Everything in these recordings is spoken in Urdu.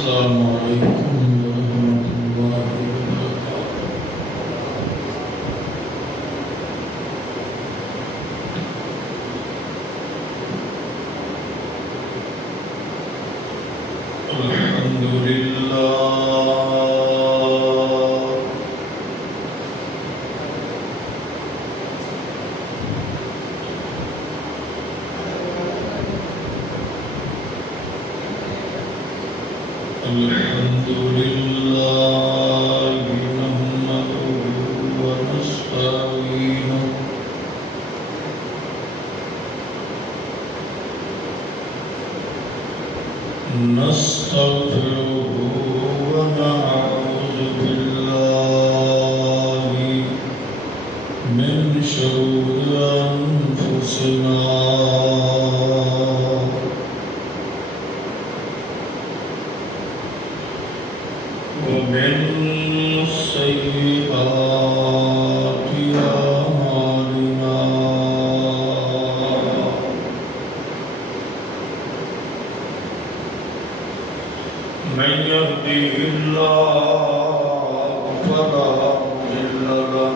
السلام علیکم ورحمۃ اللہ وبرکاتہ۔ الحمد لله نحمده ونستعينه نستغفره ونعوذ بالله من شرور أنفسنا ومن سيئات أعمالنا من يهده الله فلا مضل له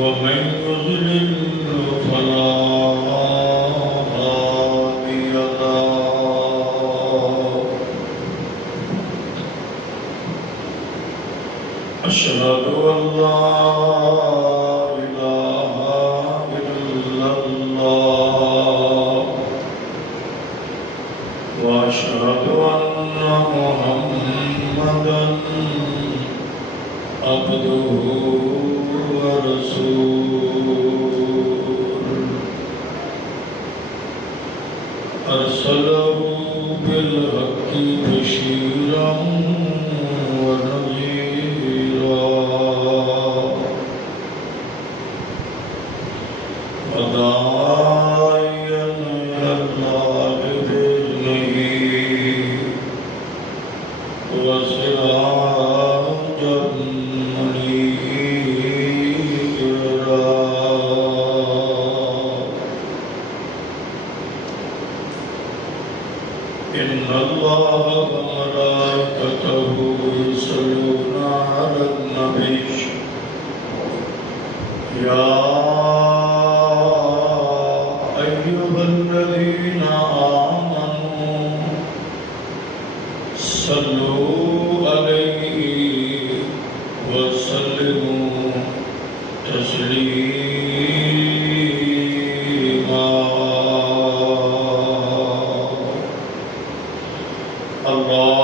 ومن يضلل فلا هادي له أشهد أن لا إله إلا الله وأشهد أن محمدًا عبده ورسوله أرسله بالحق بشيرًا ونذيرًا وداعيًا إلى الله بإذنه وسراجا منيرا إن الله وملائكته يصلون على النبي يا أيها الذين آمنوا صلوا عليه وسلموا تسليما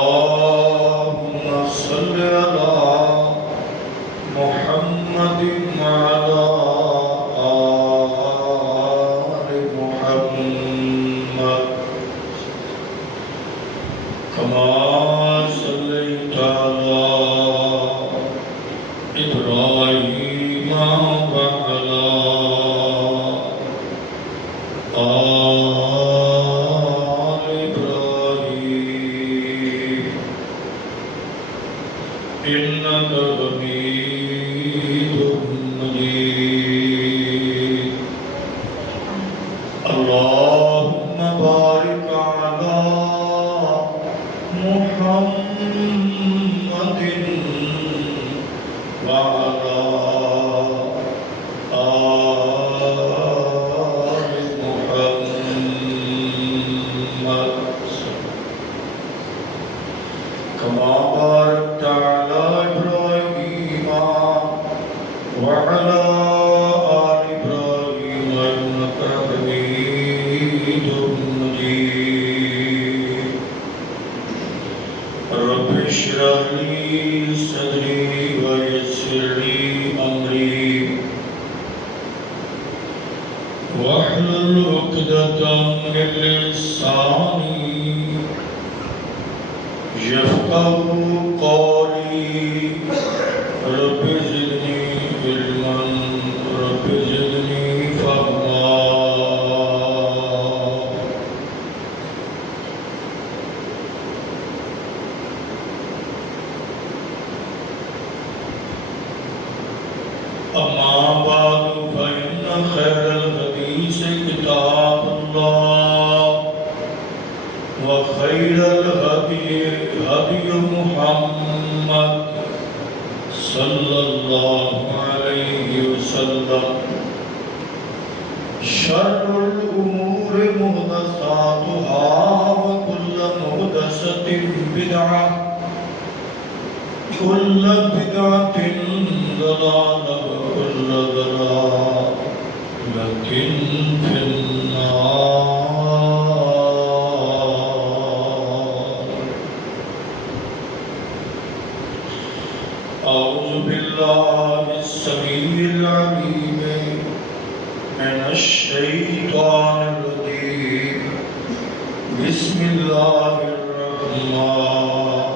اللهم صل على محمد وعلى آل محمد كما صليت على إبراهيم وعلى آل إبراهيم إنك حميد مجيد اللهم بارك على محمد وعلى آل محمد كما باركت على إبراهيم وعلى آل إبراهيم إنك حميد مجيد رب اشرح لي صدري ويسر لي أمري واحلل عقدة من لساني يفقهوا قولي رب زدني علما رب زدني فهما أما بعد فإن خير الحديث كتاب الله محمد صلی اللہ علیہ وسلم شر الأمور محدثاتها وكل محدثة بدعة كل بدعة ضلالة وكل ضلالة في النار أعوذ بالله السميع العليم من الشيطان الرجيم بسم الله الرحمن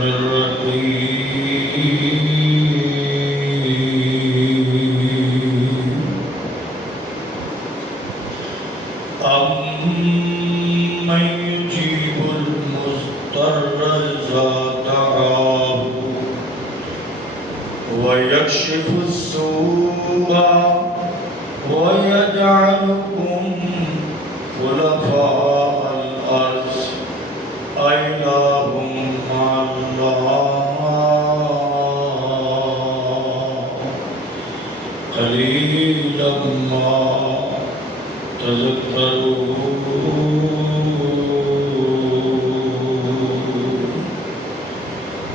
الرحيم أمن يجيب المضطر إذا دعاه ويكشف السوء ويجعلكم خلفاء الأرض أإله مع الله قليلا ما تذكرون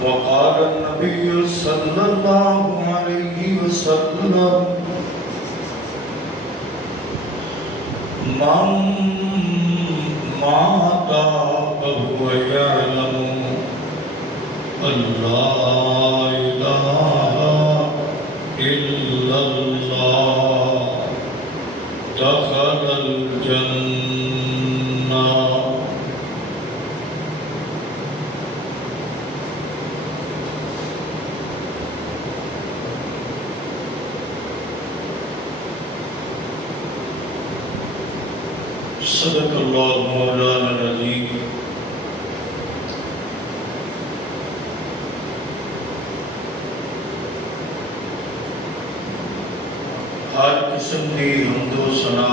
وقال النبي صلى الله عليه وسلم من مات وهو يعلم أن لا إله إلا الله دخل الجنة صدق اللہ مولانا العظیم۔ ہر قسم کی حمد و ثنا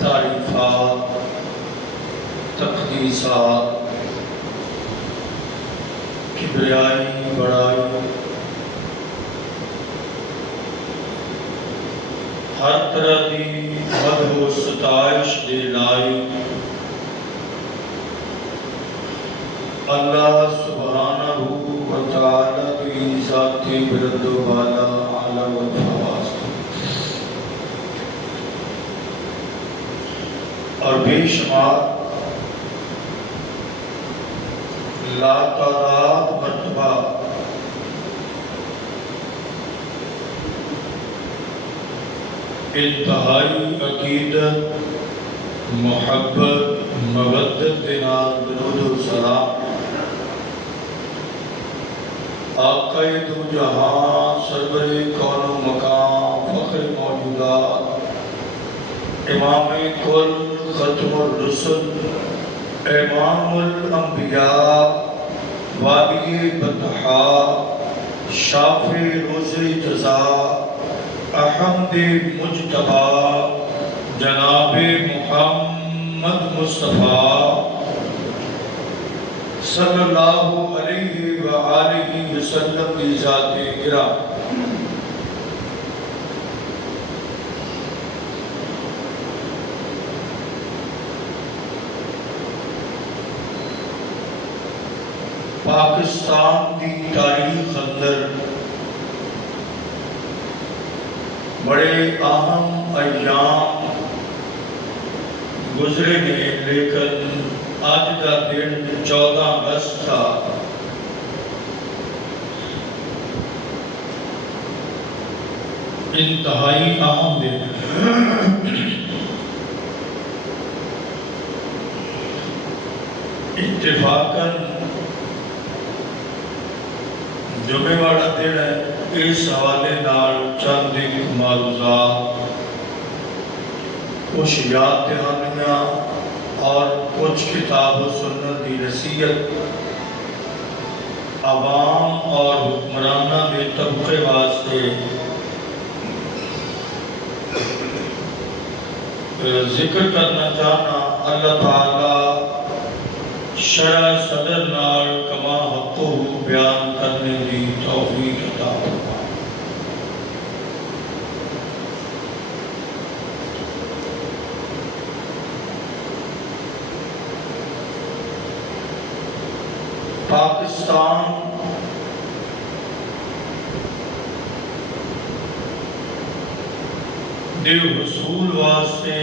تعریفات تقدیسات کبریائی بڑائی ہر طرح دی مدح و ستائش دے لائی اللہ سبحانہ و تعالی کی ذاتی بلند و بالا اعلی و فواز اور بے شمار لا تعداد مرتبہ انتہائی عقیدت محبت مودت بنار درود و سلام آقا دو جہاں سرور کون و مقام فخر موجودات امام کل ختم الرسل امام الانبیاء والی بطحا شافع روز جزا احمد مجتبا جناب محمد مصطفیٰ صلی اللہ علیہ وآلہ وسلم کی ذات گرام پاکستان کی تاریخ اندر بڑے اہم ایام گزرے نے، لیکن آج کا دن 14 اگست تھا۔ انتہائی اہم دن اتفاقاً جمعے والا دن ہے۔ اس حوالے نال چند معروضات کچھ یاد دہانیاں اور کچھ کتاب و سنت کی نصیحت عوام اور حکمرانہ کے طبقے واسطے ذکر کرنا چاہنا اللہ تعالی شرع صدر نال کما حقو بیان کرنے دی توفیق عطا فرمائے۔ پاکستان دے حصول واسطے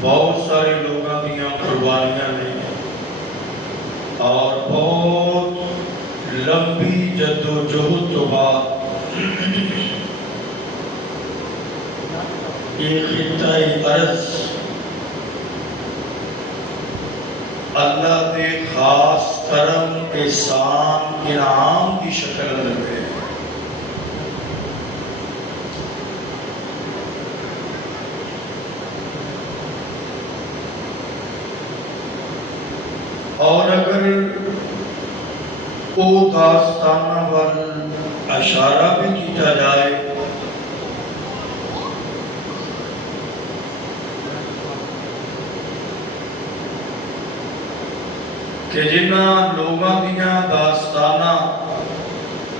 بہت سارے لوگوں دیا قربانیاں نے اور بہت لمبی جدوجہد تو بعد یہ خطہ ارض اللہ دے خاص کرم احسان انعام کی شکل میں اور اگر وہ داستانہ وال اشارہ بھی کیتا جائے کہ جنہ لوگاں دیاں داستانہ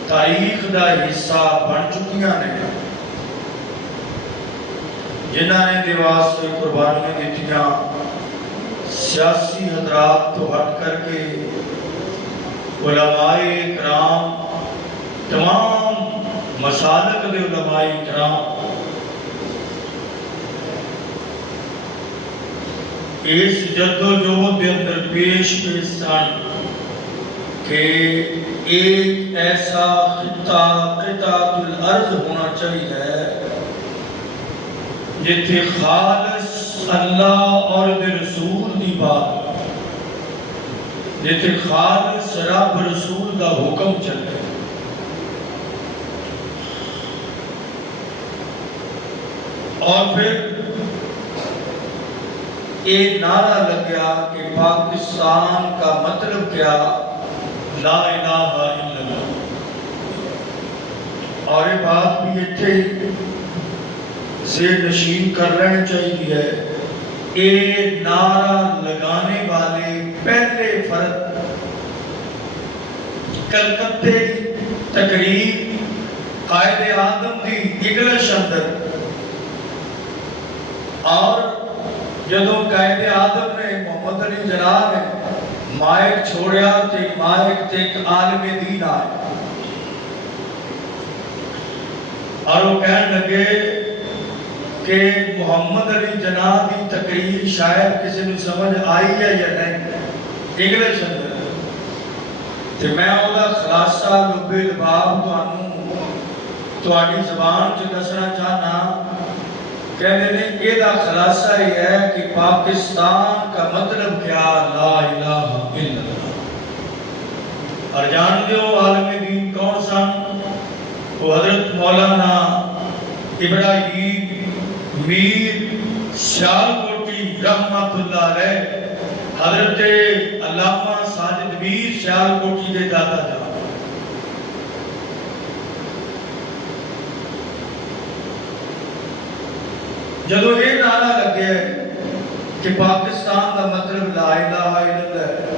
تاریخ دا حصہ بن چکیاں نے جنہ نے دے واسطے قربانیاں دیتیاں سیاسی حضرات تو ہٹ کر کے علماء کرام تمام مسالک دے علماء کرام اس جدوجہد کے اندر پیش سن کہ ایک ایسا خطہ قطعۃ الارض ہونا چاہیے جتھے خالص اللہ اور رسول دی بات جتھے خالص رب رسول دا حکم چلے اور پھر ایک نعرہ لگیا کہ پاکستان کا مطلب کیا لا الہ الا اللہ اور یہ بات بھی اتھے زیر نشین کر لینا چاہیے ایک نعرہ لگانے والے پہلے فرد کلکتے تقریب قائد اعظم دی انگلش اندر اور جدوں قائد اعظم نے محمد علی جناح نے مائک چھوڑیا تے مائک تے ایک عالم دین آئے اور وہ کہنے لگے کہ محمد علی جناح کی تقریر شاید کسی نے سمجھ آئی ہے یا نہیں انگلش اندر تے میں اوہ خلاصہ لب لباب تواڈی زبان چ دسنا چاہنا کہنے نے یہ دا خلاصہ ہی ہے کہ پاکستان کا مطلب کیا لا الہ الا اللہ اور جان دیو عالم دین کون سن وہ حضرت مولانا ابراہیم میر سیالکوٹی رحمت اللہ علیہ حضرت علامہ ساجد میر سیالکوٹی دے دادا جان جدو یہ نعرہ لگے کہ پاکستان کا مطلب لا الہ الا اللہ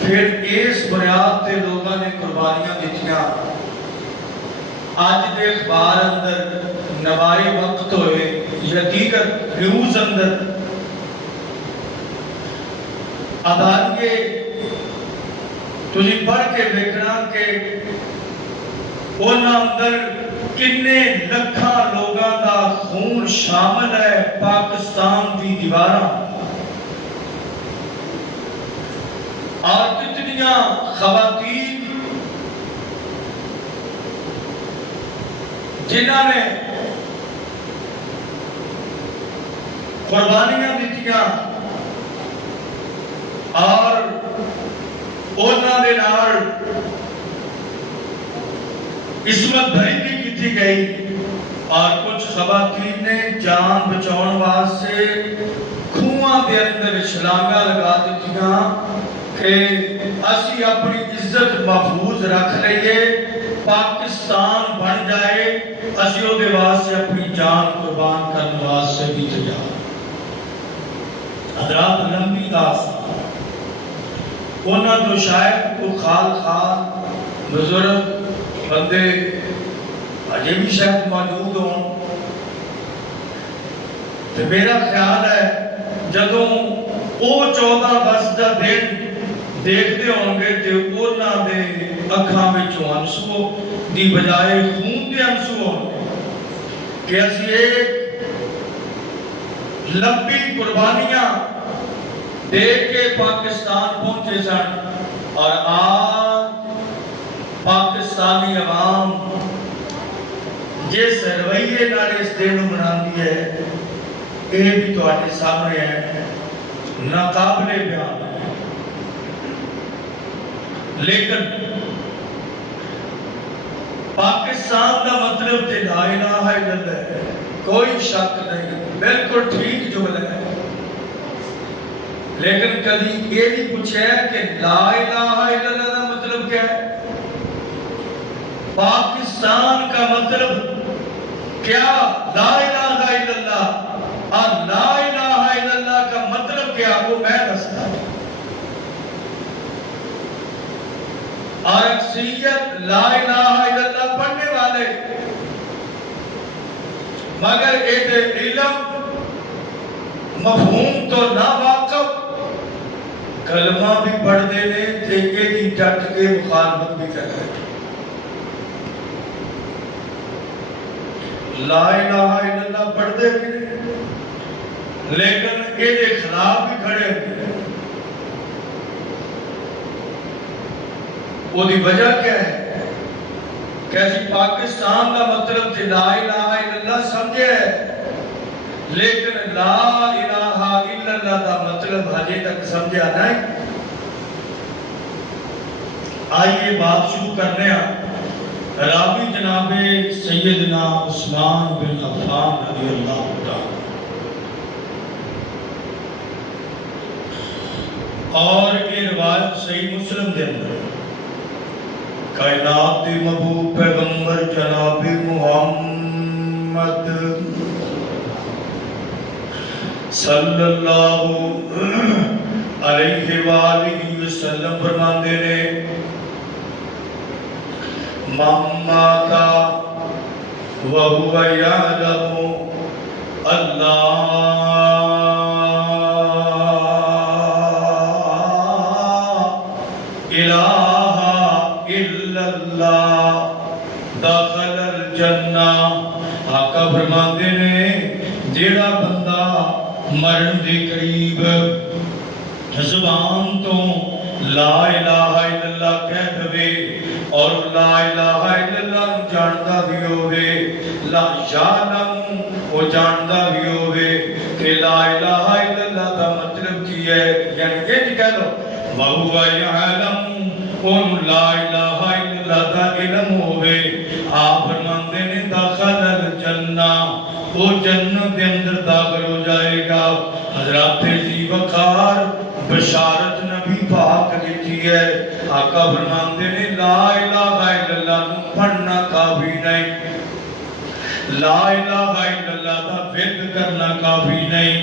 پھر اس بنیاد تے لوگوں نے قربانیاں دیتیاں آج دے اخبار اندر نوائی وقت ہوئے یا دیگر نیوز اندر آدھانیے تجھے پڑھ کے دیکھنا کہ انہاں اندر کنے لکھا لوگاں دا خون شامل ہے پاکستان دی دیواراں اور کتنیاں خواتین جنہاں نے قربانیاں دیتیاں اور انہاں دے نال عصمت بھری بھی کیتی گئی اور کچھ خواتین نے جان بچاؤن واسطے کھواں دے اندر چھلانگاں لگا دیتیاں کہ اسی اپنی عزت محفوظ رکھ لئیے پاکستان بن جائے اسی او دے واسطے اپنی جان قربان کرنے واسطے بھی تیار۔ حضرات لمبی داستان انہاں تو شاید کو خال بزرگ بندے اجے بھی شاید موجود ہوں، تو میرا خیال ہے جدوں وہ 14 برس دا دن دیکھتے ہوں گے تو انہاں دے اکھاں وچوں انسو دی بجائے خون دے انسو ہوں گے کہ اسی ایک لمبی قربانیاں دے کے پاکستان پہنچے سن، اور آج پاکستانی عوام جس رویے نال اس دن مناندی ہے یہ بھی تواڈے سامنے ہے، ناقابل بیان ہے۔ لیکن پاکستان کا مطلب تے لا الہ الا اللہ ہے، کوئی شک نہیں، بالکل ٹھیک جملہ ہے۔ لیکن کبھی یہ بھی پوچھا ہے کہ لا الہ الا اللہ کا مطلب کیا ہے؟ پاکستان کا مطلب کیا لا الہ الا اللہ، اور لا الہ الا اللہ کا مطلب کیا وہ میں دستا ہوں۔ اور اکثریت لا الہ الا اللہ پڑھنے والے مگر ایک علم مفہوم تو نہ واقف کلمہ بھی پڑھ دینے تھے کہ دی ڈٹ کے مخالفت بھی کر رہے لا الہ الا اللہ پڑھ دے بھی لیکن یہ خلاف بھی کھڑے ہوئے۔ وہ دی وجہ کیا ہے؟ کیسی پاکستان کا مطلب تھی لا الہ الا اللہ سمجھے ہے، لیکن لا الہ الا اللہ کا مطلب حجے تک سمجھا نہیں۔ آئیے بات شروع کرنے ہیں، راوی جناب سیدنا عثمان بن عفان رضی اللہ عنہ، اور یہ روایت صحیح مسلم دے اندر کائنات دی محبوب پیغمبر جناب محمد صلی اللہ علیہ وآلہ وسلم فرماندے نے مَمَّا وَهُوَ يَعْلَمُ اللَّهَ إِلَٰهَ إِلَّا اللَّهُ دَخَلَ الْجَنَّةَ۔ آقا فرماتے نے جیڑا بندہ مرن دے قریب زبان تو لا الہ الا اللہ کہہ دے اور لا الہ الا اللہ جانتا بھی ہوئے، لا یعلم وہ جانتا بھی ہوئے کہ لا الہ الا اللہ کا مطلب کی ہے، یعنی یہ کہہ لو وَهُوَ يَعْلَمُ ان لا الہ الا اللہ کا علم ہوئے، آپ فرماتے نے داخل الجنہ وہ جنت کے اندر داخل ہو جائے گا۔ حضرات ذی وقار بشارت نبی پاک لکھی ہے، آقا فرماتے نے لا الہ الا اللہ پڑھنا کافی نہیں، لا الہ الا اللہ دا ورد کرنا کافی نہیں،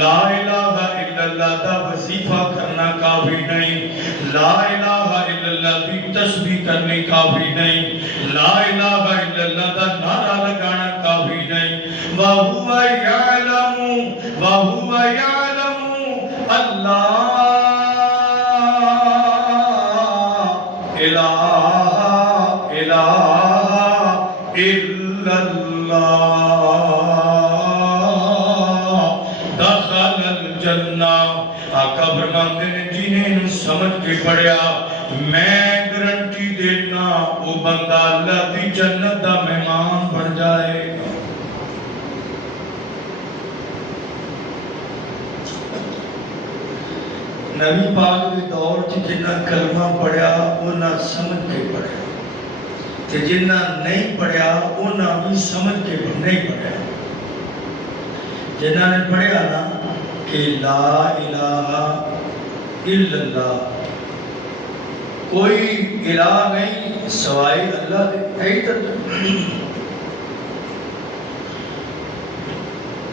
لا الہ الا اللہ دا وظیفہ کرنا کافی نہیں، لا الہ الا اللہ دی تسبیح کرنی کافی نہیں، لا الہ الا اللہ دا نعرہ لگانا کافی نہیں۔ وَهُوَ يَعْلَمُ وَهُوَ يَعْلَمُ اللہ الہ الہ الا اللہ دخل الجنہ۔ آقا فرماتے نے جنہیں سمجھ کے پڑھیا میں گارنٹی دینا وہ بندہ اللہ دی جنت دا مہمان بن جائے گا۔ نبی پاک کے دور جنہ کلمہ پڑھیا وہ نہ سمجھ کے پڑھیا، کہ جنہ نہیں پڑھیا وہ نہ بھی سمجھ کے نہیں پڑھیا۔ جنہ نے پڑھیا نا کہ لا الہ الا اللہ کوئی الہ نہیں سوائے اللہ دے. یہی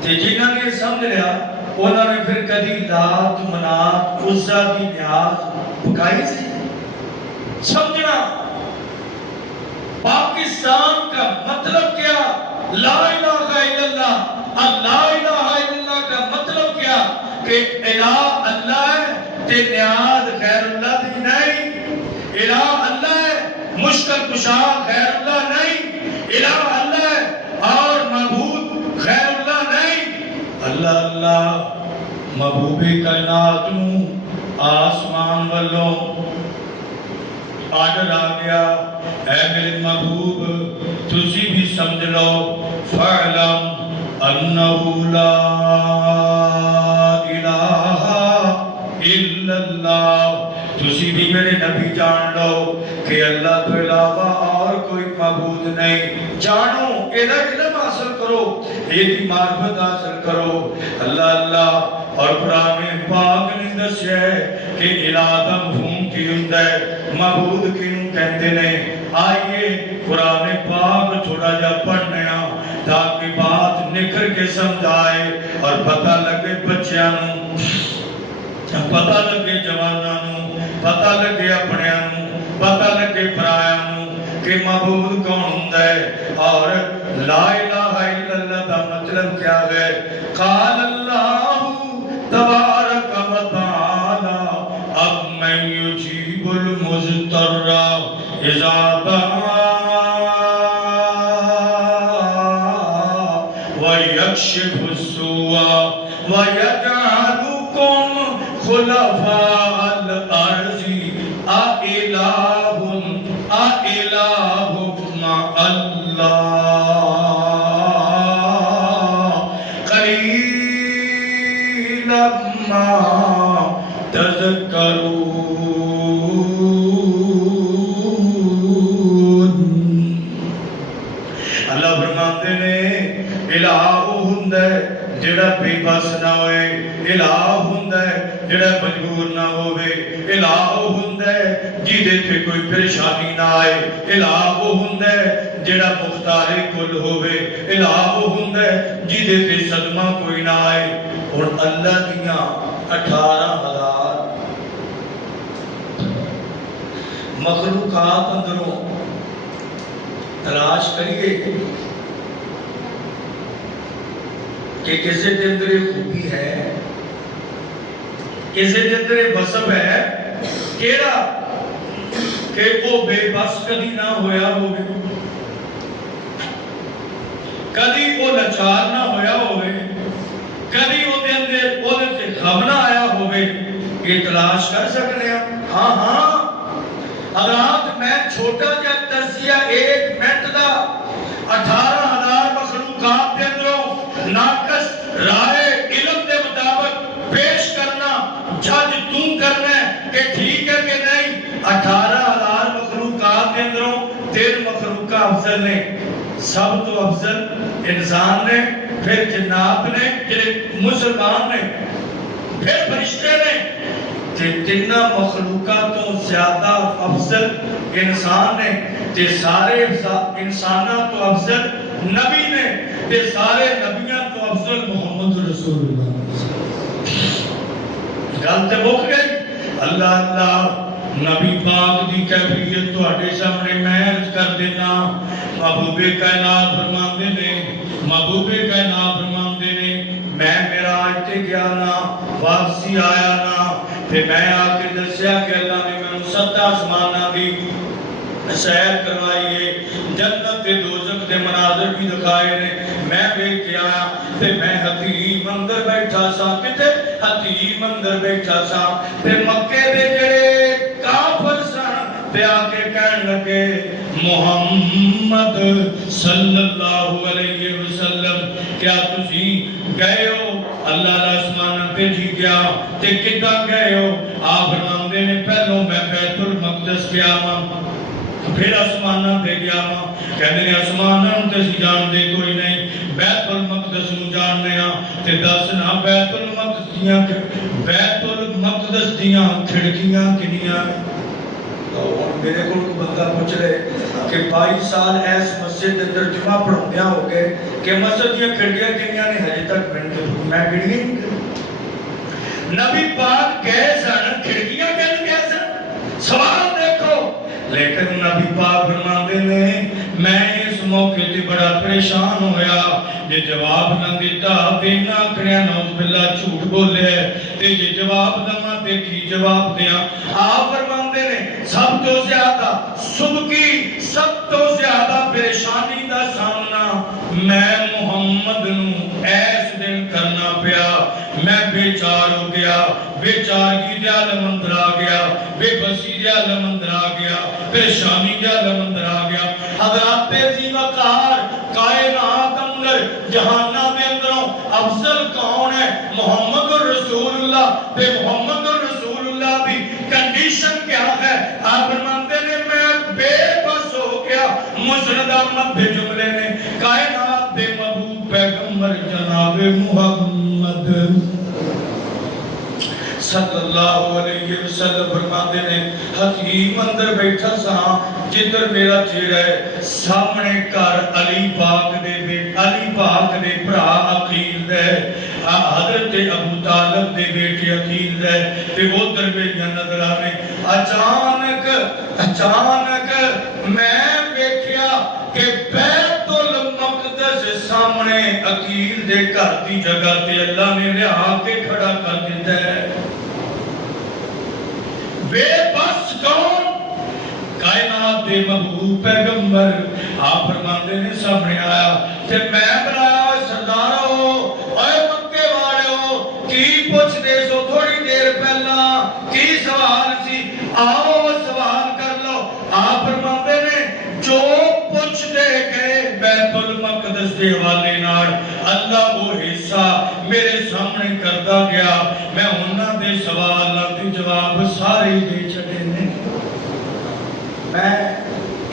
تے جنہاں نے سمجھ لیا انہوں نے پھر کدی لات منات عزا دی نیاز پکائی سی. سمجھنا پاکستان کا مطلب کیا؟ لا الہ الا اللہ. لا الہ الا اللہ کا مطلب کیا؟ کہ الہ اللہ ہے تے نیاز غیر اللہ دی نہیں. الہ اللہ ہے مشکل کشا غیر اللہ نہیں. الہ اللہ ہے اور معبود غیر اللہ نہیں. اللہ اللہ محبوب کائنات نو آسمان والوں آڈر آ گیا اے میرے محبوب تسی بھی سمجھ لو فَعْلَمْ أَنَّهُ لَا إِلَهَ إِلَّا اللَّهُ. تسی بھی میرے نبی جان لو کہ اللہ تو علاوہ اور کوئی معبود نہیں. جانو ایدہ علم حاصل کرو ایدی معرفت حاصل کرو. اللہ اللہ اور قرآن پاک نے دسیا ہے کہ الہ دا مفہوم کی ہوتا ہے معبود کیوں کہتے ہیں. آئیے قرآن پاک تھوڑا جا پڑھنے تاکہ بات نکھر کے سمجھائے اور پتہ لگے بچیانوں پتہ لگے جوانانوں پتہ لگے اپنیانوں پتہ لگے پرایانوں کہ معبود کون ہوتا ہے اور لا الہ الا اللہ دا مطلب کیا ہے. قال اللہ تبارک و تعالی امن یجیب المضطر اذا دعا ویکشف السوء ویجعلکم خلفاء الارض اِلَٰهٌ مع اللہ قلیلا ما تذکرون. اللہ فرماتے ہیں الہ ہوندا ہے جڑا بے بس نہ ہوئے. الہ ہوندا ہے جڑا مجبور نہ ہوئے. الہ ہوندا ہے جیدے تے کوئی پریشانی نہ آئے. الہ ہوندا ہے جڑا مختار کل ہوئے. الہ ہوندا ہے جیدے تے صدمہ کوئی نہ آئے. اور اللہ دیاں 18,000 مخلوقات اندروں تلاش کریے کہ کسے دے اندر خوبی ہے کسے دے اندر بسب ہے کیڑا کہ وہ بے بس کدی نہ ہویا ہوئے کدی وہ لچار نہ ہویا ہوئے کدی وہ دے اندر وہ دے غم نہ آیا ہوئے. یہ تلاش کر سکنے ہیں. ہاں ہاں حضرات میں چھوٹا جا تجزیہ 1 منٹ دا 18,000 مخلوقات دے اندروں ناقص رائے علم دے مطابق پیش کرنا جج تو کرنا ہے کہ ٹھیک ہے کہ نہیں. 18,000 مخلوقات دے اندروں 3 مخلوقات افضل نے. سب تو افضل انسان نے پھر جنات نے پھر مسلمان نے پھر فرشتے نے. تین مخلوقاتوں زیادہ افضل انسان نے تے سارے انسانوں تو افضل نبی نے تے سارے نبیوں تو افضل محمد رسول اللہ. گل تے مک گئی. اللہ اللہ نبی پاک دی کیفیت تواڈے سامنے میں عرض کر دینا. محبوب کائنات فرماندے نے محبوب کائنات فرماندے نے میں معراج تے گیا نا واپسی آیا نا تے میں آ کے دسیا کہ اللہ نے مینوں 7 آسماناں دی سیر کروائیے جنت تے دوزخ دے مناظر بھی دکھائے نے. میں ویکھ کے آیا تے میں حتیم اندر بیٹھا سا. کتے حتیم اندر بیٹھا سا تے مکے دے جڑے کافر سن تے آ کے کہن لگے محمد صلی اللہ علیہ وسلم کیا تسی گئے ہو اللہ آسمان پہ جی گیا تے کدھر گئے ہو. آپ فرماندے نے پہلوں میں بیت المقدس گیا ہاں پھر آسماناں پہ گیا ہاں. کہندے نے آسماناں تے سی جان دے کوئی نہیں بیت المقدس نوں جاننے ہاں تے دسنا بیت المقدس دیاں کھڑکیاں کنیاں. میرے کو بندہ پوچھ رہے کہ 22 سال ایس مسجد اندر جمعہ پڑھایا ہو گئے کہ مسجد یہ کھڑکیاں کنیاں نے ہجے تک میں گڑی نبی پاک کہے سن کھڑکیاں کہنے گئے سن سوال دیکھو لیکن نبی پاک فرماندے نے میں اس موقع تے بڑا پریشان ہویا یہ جواب نہ دیتا تے نہ کھڑیا نوز باللہ جھوٹ بولے تے یہ جواب نہ تے کی جواب دیا آپ فرماندے نے سب تو زیادہ صبح کی سب تو زیادہ پریشانی دا سامنا میں محمد نو ایس دن کرنا پیا میں بے چار ہو گیا بے چارگی دے عالم اندر آ گیا بے بسی دے عالم اندر آ گیا پریشانی دے عالم اندر آ گیا حضرات عظیم وقار کائنات اندر جہانہ دے اندروں افضل کون ہے محمد الرسول اللہ تے محمد الرسول اللہ بھی کنڈیشن کیا ہے آپ فرماتے نے میں بے بس ہو گیا مسند احمد دے جملے نے کائنات دے محبوب پیغمبر جناب محمد صلی اللہ علیہ وسلم فرماتے نے حکیم اندر بیٹھا سا جدر میرا چہرہ ہے سامنے کر علی پاک دے بھرا عقیل دے حضرت ابو طالب دے بیٹے عقیل دے تے وہ درویشاں نظر آنے اچانک میں بیٹھیا کہ بیت المقدس سامنے عقیل دے گھر دی جگہ تے اللہ نے لیا کے کھڑا کر دیتا ہے بے بس کون کائنات دے محبوب پیغمبر آپ فرماندے نے سامنے آیا کہ میں بلایا سردارو اے مکے والو کی پوچھ دے سو تھوڑی دیر پہلا کی سوال سی آؤ سوال کر لو آپ فرماندے نے جو پوچھ دے گئے بیت المقدس دے والے نار اللہ وہ حصہ میرے سامنے کرتا گیا میں انہاں دے سوالات دے جواب سارے دے چھڑے نے میں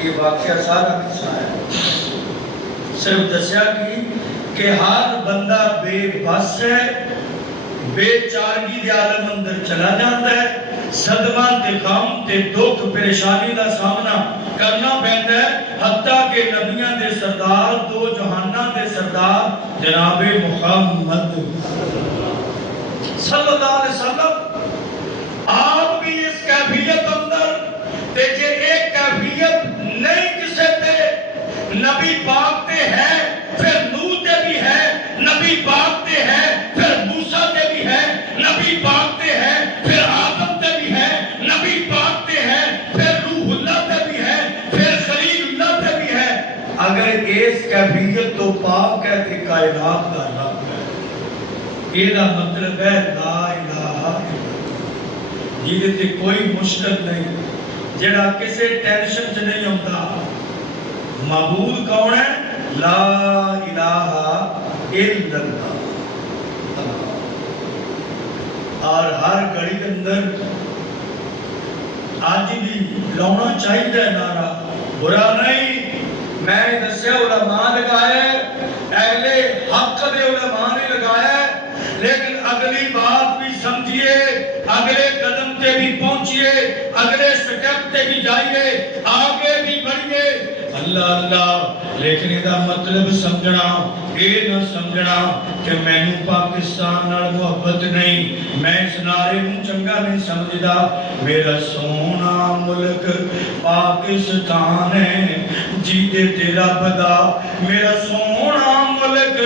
یہ واقعہ سارا حصہ ہے صرف دسیا کی کہ ہر بندہ بے بس ہے بے چارگی دے عالم اندر چلا جاتا ہے صدمہ تے غم تے دکھ پریشانی دا سامنا کرنا پہنتا ہے حتیٰ کہ نبیاں دے سردار دو جہانہ دے سردار جناب محمد صلی اللہ علیہ وسلم آپ بھی اس کیفیت اندر دیکھیں ایک کیفیت نہیں کسے تے نبی پاک تے ہے پھر نوح تے بھی ہے نبی پاک تے ہے پھر موسیٰ تے بھی ہے نبی پاک تے ہے پھر آدم تے بھی ہے نبی پاک تے ہے پھر روح اللہ تے بھی ہے پھر خلیل اللہ تے بھی ہے اگر اس کیفیت تو پاک ہے کہ کائنات کا رب ہے یہ مطلب ہے لا الہ الا جیدے تے کوئی مشکل نہیں جڑا کسے ٹینشن چ نہیں ہوتا معبود کون ہے لا الہ الا اللہ اور ہر گھڑی کے اندر آج بھی لانا چاہیے نعرہ برا نہیں میں دسیا علماء لگائے اہل حق دے علماء نے لگایا لیکن اگلی بات بھی سمجھئے اگلے قدم تے بھی پہنچئے اگلے سٹیپ تے بھی جائیے آگے بھی بڑھئے اللہ اللہ لیکن یہ مطلب سمجھنا یہ نہ سمجھنا کہ میں نے پاکستان نال محبت نہیں میں اس نعرے میں چنگا نہیں سمجھدا میرا سونا ملک پاکستان ہے جیدے تیرا بدا میرا سونا ملک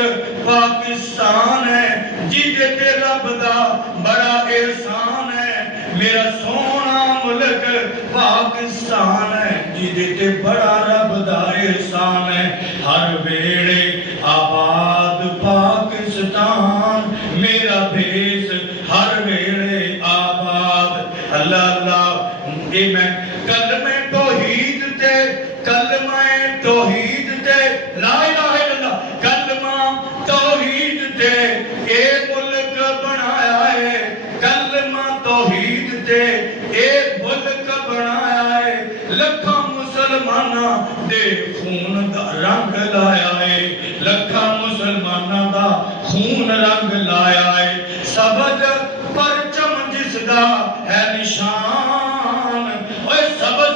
پاکستان ہے جیدے تیرا بدا بڑا احسان ہے میرا سونا ملک پاکستان ہے جیدے تے بڑا رب دا احسان ہے ہر ویڑے آباد پاکستان میرا دیس ہر ویڑے آباد اللہ اللہ اے میں کلمہ توحید تے لا الہ الا اللہ کلمہ توحید تے اے ملک بنایا ہے کلمہ توحید تے اے ملک بنایا ہے لکھاں مسلمانہ دے خون دا رنگ لایا ہے لکھاں مسلمانہ دا خون رنگ لایا ہے سبز پرچم جس دا ہے نشان اوہ سبز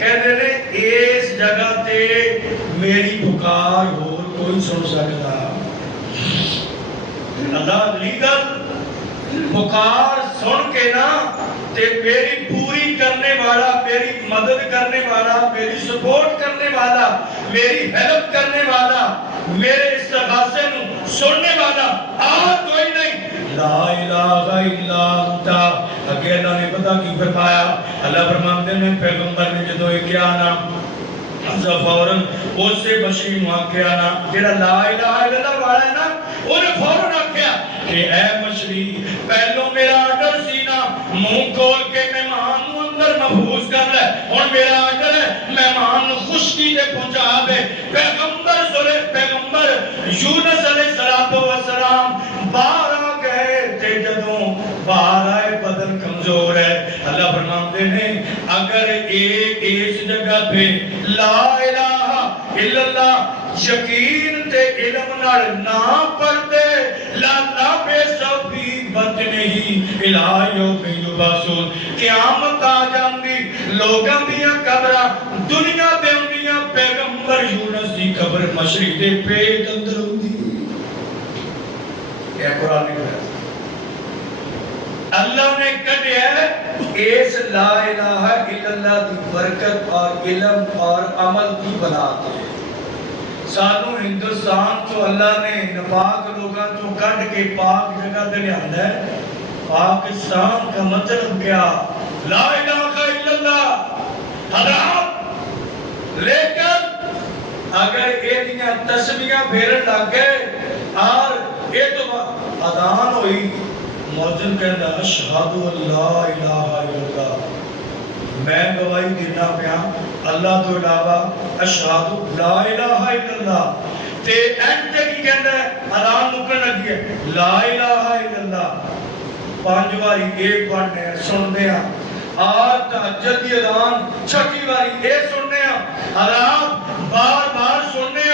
کہتے ہیں اس جگہ تے میری پکار ہو کوئی سن سکتا. اللہ علی گل پکار سن کے نا تے میری پوری کرنے والا، میری مدد کرنے والا، میری سپورٹ کرنے والا، میری ہیلپ کرنے والا، میرے استغاثے نو سننے والا اور کوئی نہیں. لا الہ الا انت. اگے اللہ نے پتہ کی فرمایا، اللہ فرماتے ہیں پیغمبر نے جدو یہ کیا نا فوراً اس سے بشری نو آکھیا نا جڑا لا الہ الا اللہ والا ہے نا انہیں فوراً آکھیا کہ اے مشری پہلو میرا آرڈر سی نا منہ کھول کے مہمان نو اندر محفوظ کر لے. اور میرا آرڈر ہے مہمان نو خشکی دے پہنچا دے. پیغمبر یونس علیہ السلام باہر آ گئے تے جدوں باہر آئے بدن کمزور ہے. اللہ فرماتے ہیں اگر اس جگہ پہ لا الہ الا اللہ یقین تے علم نال نہ پڑھتے لا بے سبھی بطنے ہی الہیوں میں یباسون. قیامت آ جاندی لوگاں دیاں قبراں دنیا دے ہوندیاں پیغمبر یونس دی قبر مشرق دے پیٹ اندر ہوندی. یہ قرآن کی بات. اللہ نے کہا اس لا الہ الا اللہ دی برکت اور علم اور عمل کی بنا کے سانو ہندوستان تو اللہ نے نپاک لوگاں تو کٹ کے پاک جگہ دے لے آندا ہے. پاکستان کا مطلب کیا؟ لا الہ الا اللہ حرام. لیکن اگر یہ دیاں تسبیحاں پھیرن لگ گئے اور یہ تو اذان ہوئی مؤذن کہندا اشہد لا الہ الا اللہ میں گواہی دینا پیا اللہ تو علاوہ اشہد لا الہ الا اللہ. تے اینڈ تے کی کہندا ہے اذان مکن لگی ہے لا الہ الا اللہ 5 واری ایک پڑھنے سننے اور تہجد دی اذان 6 واری اے سننے حرام بار بار سننے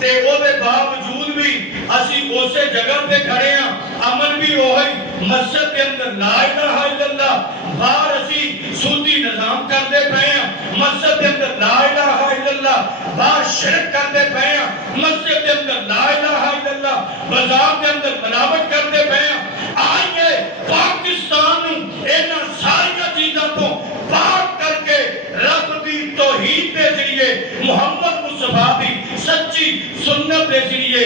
تے او دے باوجود بھی اسی اسے جگہ پہ کھڑے ہیں. عمل بھی وہی مسجد کے اندر لا الہ الا اللہ باہر اسی سودی نظام کرتے پئے ہیں. مسجد کے اندر لا الہ الا اللہ باہر شرک کرتے پئے ہیں. مسجد کے اندر لا الہ الا اللہ بازار کے اندر ملاوٹ کرتے پئے ہیں. آئیے پاکستان انہاں ساری چیزوں کو پاک کر کے رب دی توحید کے ذریعے محمد مصطفیٰ دی سچی سنت کے ذریعے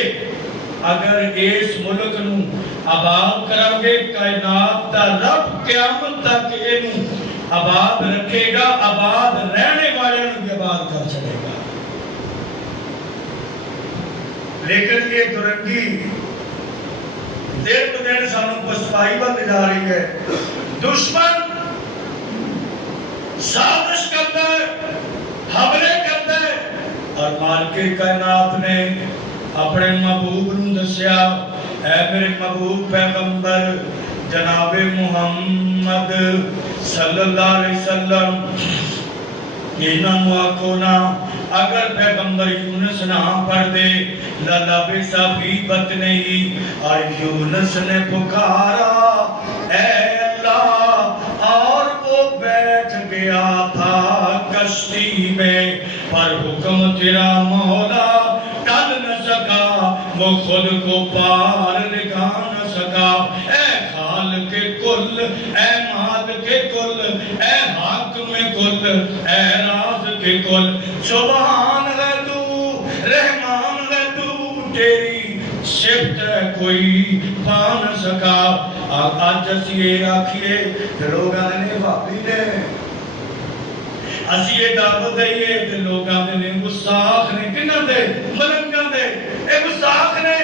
اگر اس ملک نو آباد کرو گے کائنات دا رب قیامت تک اینو آباد رکھے گا. آباد رہنے والے نو بھی آباد کر چلے گا. لیکن یہ درنگی دیر بدین سانو پسپائی بند جا رہی ہے. دشمن سازش کرتا ہے حملے کرتا ہے اور مالک کائنات نے اپنے محبوب نو دسیا اے میرے محبوب پیغمبر جناب محمد صلی اللہ علیہ وسلم انہوں آکھو نا اگر پیغمبر یونس نہ پڑھ دے لَلَبِثَ فِی بَطْنِهِ اور یونس نے پکارا اے اللہ اور وہ بیٹھ گیا تھا کشتی میں پر حکم تیرا مولا ٹل نہ سکا وہ خود کو پار لگا نہ سکا. اے خالق کل اے مالک کل اے حاکم کل اے راز کے کل سبحان ہے تو رحمان ہے تو تیری صفت ہے کوئی پا نہ سکا. آج اسی یہ آکھئے لوگاں نے بھابی نے اسی یہ دعوت دئیے کہ لوگاں نے گستاخ نے کنہ دے ملنگاں دے اے گستاخ نے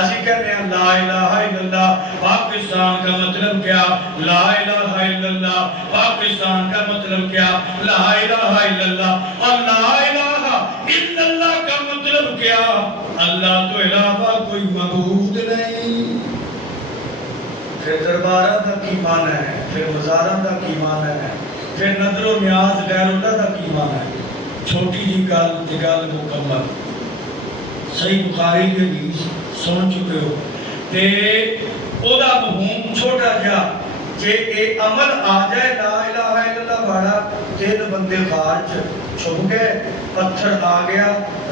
اسی کہتے ہیں لا الہ الا اللہ پاکستان کا مطلب کیا لا الہ الا اللہ پاکستان کا مطلب کیا لا الہ الا اللہ اور لا الہ الا اللہ کا مطلب کیا اللہ تو علاوہ کوئی معبود نہیں. پھر دربارہ دا کی معنی ہے پھر مزارہ دا کی معنی ہے پھر نظر و نیاز غیر اللہ دا کی معنی ہے. چھوٹی جی گل مکمل صحیح بخاری کے حدیث سن چکے ہو تے او دا مفہوم چھوٹا جا کہ اے عمل آ جائے لا الہ الا اللہ والا تے 3 بندے غار چھپ گئے, پتھر آ گیا,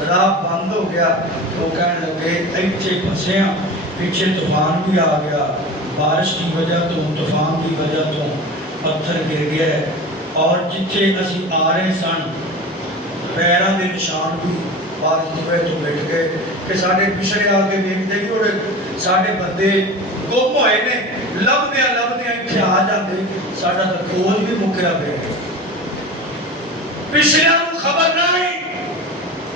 راہ بند ہو گیا. تو کہنے لگے ایتھے پھسے ہاں, پیچھے طوفان بھی آ گیا, بارش کی وجہ تو طوفان کی وجہ تو پتھر گر گیا ہے, اور جتھے اسی آ رہے سن پیراں دے نشان بھی بارش کی وجہ تو مٹ گئے کہ ساڈے پچھڑے آ کے ویکھدے کہ اور ساڈے بندے گم ہوئے نے, لبدے ایتھے آ جاندے, ساڈا تے کھوج بھی مکیا پیا. پچھلیاں نوں خبر نہیں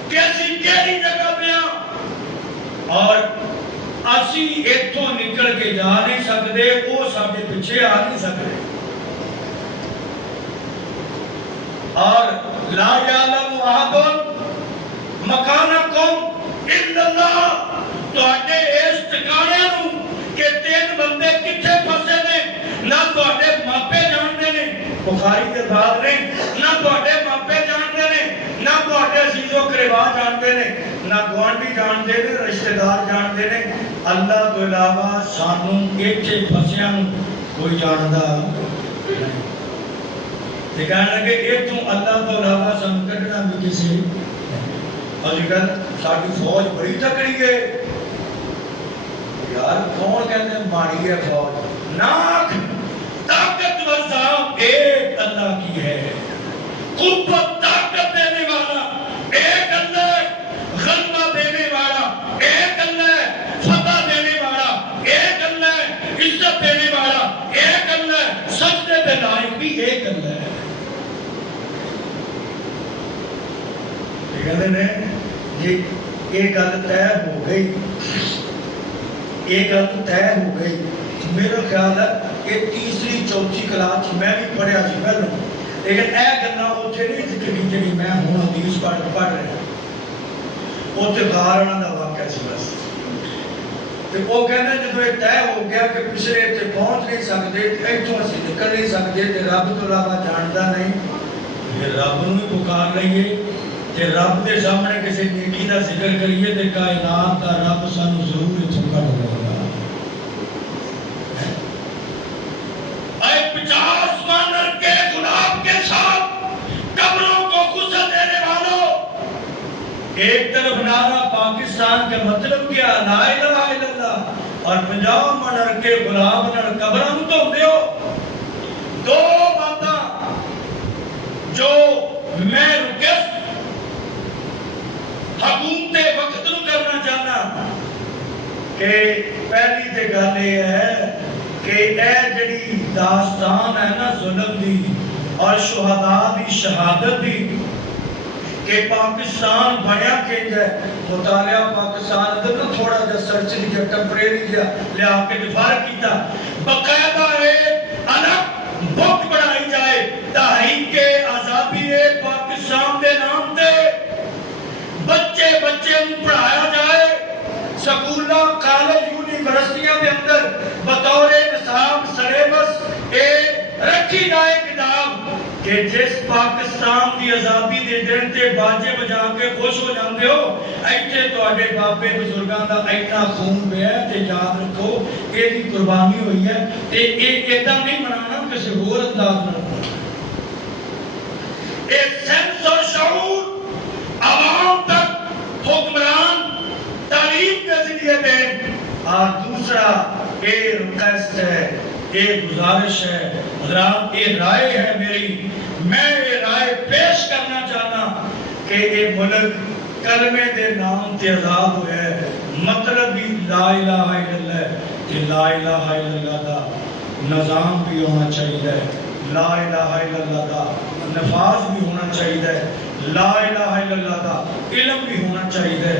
کہ اسی کیڑی جگہ پہ ہاں, اور اسی ایتھوں نکل کے جا نہیں سکدے, وہ ساڈے پیچھے آ نہیں سکدے. اور لا یعلم احد مکانکم الا اللہ, تواڈے اس ٹھکانے نوں کہ 3 بندے کتھے پھسے نے نہ تواڈے ماپے جانتے نے, بخاری کے بعد نہیں, نہ تواڈے ماپے جانتے نے, نہ تواڈے عزیز و اقربا جانتے نے, نہ گوانڈی جانتے نے, رشتہ دار جانتے نے. اللہ تو علاوہ سانوں ایتھے پھسیاں کوئی جاندا نہیں. تے کہنے لگے ایتھوں اللہ تو علاوہ سانوں کڈنا بھی کسی. اج کل ساری فوج بڑی تکڑی ہے یار, کون کہتے ہیں ماری ہے فوج؟ ناک طاقت و ذات ایک اللہ کی ہے, قوت طاقت دینے والا ایک اللہ, غلبہ دینے والا ایک اللہ, فتح دینے والا ایک اللہ, عزت دینے والا ایک اللہ, سجدے پہ لائق بھی ایک اللہ ہے. کہتے ہیں جی ایک گل طے ہو گئی, ایک گل طے ہو گئی. میرا خیال ہے یہ تیسری چوتھی کلاس میں بھی پڑھیا سی پہلوں, لیکن اے گلاں اوتھے نہیں ذکر کی میں ہن حدیث پڑھ رہا. اوتھے غار انہاں دا واقعہ سی بس. تے او کہندے جدوں یہ طے ہو گیا کہ پچھلے تے پہنچ نہیں سکدے, ایتھوں اسی نکل نہیں سکدے, تے رب تو علاوہ جاندا نہیں, یہ رب نوں ہی پکار لئیے کہ رب دے سامنے کسی نیکی دا ذکر کریے تے کائنات دا رب سانوں ضرور اتھوں کڈ دے گا. اے 50 مانر کے گلاب کے ساتھ قبروں کو غسل دینے والوں, ایک طرف نعرہ پاکستان کا مطلب کیا لا الہ الا اللہ, اور 50 مانر کے گلاب نال قبراں تو دیو. دو باتاں جو میں ریکویسٹ حکومت وقت نو کرنا چاہنا کہ پہلی تے گل یہ ہے کہ اے جڑی داستان ہے نا ظلم دی اور شہداء دی شہادت دی کہ پاکستان بنیا کھینج ہے, مطالعہ پاکستان اندر نا تھوڑا جا سرچ لیا ٹمپریری لیا لیا کے دفار کیتا, باقاعدہ ایک الگ بک بنائی جائے تحریک آزادی پاکستان دے نام تے, بچے پڑھایا جائے, سکولہ کالج یونیورسٹیاں کے اندر بطور نصاب سلیبس رکھی جائے کتاب کہ جس پاکستان کی آزادی دے دن تے باجے بجا کے خوش ہو جاندے ہو, ایتھے تواڈے بابے بزرگاں دا اینا خون پیا ہے تے یاد رکھو اے دی قربانی ہوئی ہے تے اے ایدا نہیں منانا کسی ہور انداز نال منانا. اے سینس اور شعور عوام تک حکمران تعلیم کے ذریعے دیں. اور دوسرا اے ریکویسٹ ہے, اے گزارش ہے, حضرات اے رائے ہے میری, میں یہ رائے پیش کرنا چاہنا کہ یہ ملک کلمے دے نام تے آزاد ہوئے ہے, مطلب بھی لا الہ الا اللہ, کہ لا الہ الا اللہ دا نظام بھی ہونا چاہیے, لا الہ الا اللہ دا نفاذ بھی ہونا چاہیے, لا الہ الا اللہ دا علم بھی ہونا چاہیے,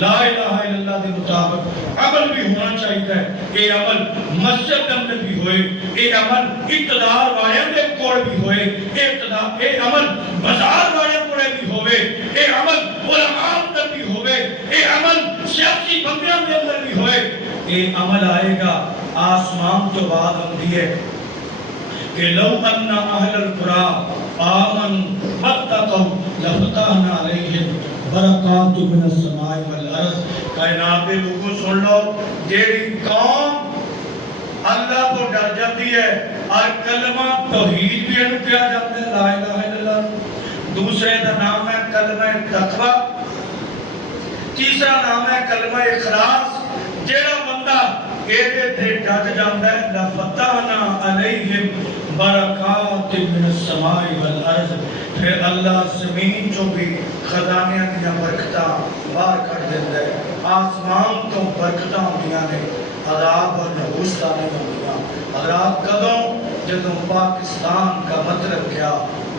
لا الہ الا اللہ دے مطابق عمل بھی ہونا چاہیے. اے عمل مسجد اندر بھی ہوئے, اے عمل اقتدار والے دے کول بھی ہوئے, اے عمل بازار والے کول بھی ہوئے, اے عمل علماء اندر بھی ہوئے, اے عمل سیاسی بندیاں دے اندر بھی ہوئے. اے عمل آئے گا آسمان تو بعد ہوندی ہے کہ لو ان اہل القرى آمنوا واتقوا لفتحنا علیہم برکات من السماء والارض. کائنات کے لوگوں سن لو, جیڑی قوم اللہ کو ڈر جاتی ہے اور کلمہ توحید بھی انہوں کیا جاتا ہے لا الہ الا اللہ, دوسرے کا نام ہے کلمہ تقوی، تیسرا نام ہے کلمہ اخلاص۔ جیڑا بندہ ایدے تے ڈٹ جاندہ ہے لَفَتَحْنَا عَلَيْهِمْ بَرَكَاتٍ مِّنَ السَّمَاءِ وَالْأَرْضِ، پھر اللہ زمین جو بھی خزانیاں دیا برکتاں باہر کر دیتا ہے، آسمان تو برکتاں ہوندیاں نے، عذاب اور نحوس کا نہیں ہوندیاں۔ حضرات کدوں جدوں پاکستان کا مطلب کیا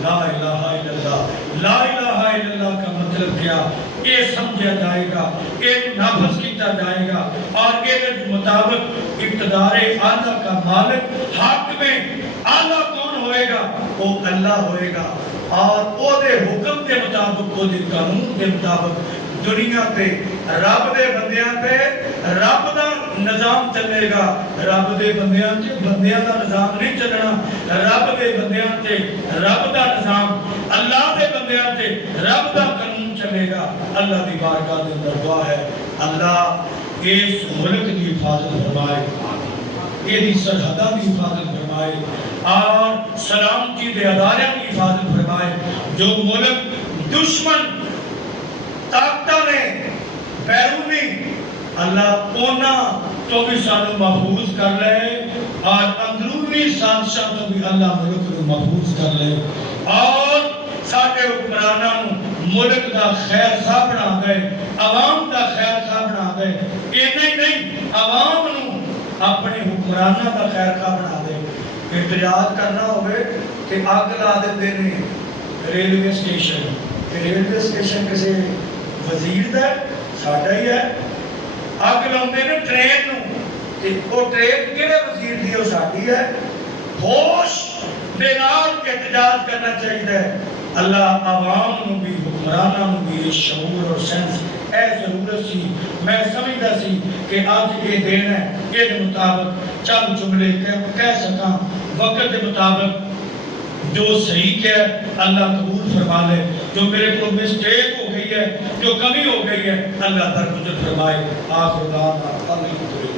لا الہ الا اللہ، لا الہ الا اللہ کا مطلب کیا یہ سمجھا جائے گا، ایک نافذ کیتا جائے گا، اور کے مطابق اقتدار اعلیٰ کا مالک حاکم اعلیٰ کون ہوئے گا؟ وہ اللہ ہوئے گا، اور وہ دے حکم کے مطابق، وہ دے قانون کے مطابق دنیا پہ رب دے بندیاں پہ رب دا نظام چلے گا۔ رب دے بندیاں تے بندیاں دا نظام نہیں چلنا، رب دے بندیاں تے رب دا نظام، اللہ دے بندیاں تے رب دا قانون چلے گا۔ اللہ دی بارگاہ دے اندر دعا ہے اللہ اس ملک کی حفاظت فرمائے، یہ سرحداں کی حفاظت فرمائے، اور سلامتی دے ادارے کی حفاظت فرمائے۔ جو ملک دشمن طاقتہ نے بیرونی اللہ اونا تو بھی سانو محفوظ کر لے، اور اندرونی سازشاں تو بھی اللہ ملک کو محفوظ کر لے، اور ساڈے حکمراناں ملک دا خیر خواہ بنا دے، عوام دا خیر خواہ بنا دے، یہ نہیں عوام نو اپنے حکمراناں دا خیر خواہ بنا دے۔ احتجاج کرنا ہوئے کہ آگ لا دیتے ہیں ریلوے اسٹیشن، ریلوے اسٹیشن کسی وزیر دا ساڈا ہی ہے، آگ لاؤندے نے ٹرین نو، وہ ٹرین کیڑے وزیر دی وہ ساڈی ہے۔ ہوش دے نال احتجاج کرنا چاہیے۔ اللہ عوام نو بھی حکمراناں نو بھی شعور اور سینس اے ضرورت سی، میں سمجھدا سی کہ آج یہ دن ہے، یہ مطابق چند جملے کہہ سکاں، وقت کے مطابق جو صحیح کیا اللہ قبول فرما لے، جو میرے کو مسٹیک ہو گئی ہے، جو کمی ہو گئی ہے اللہ درگزر فرمائے۔ آخر دعوانا الحمدللہ۔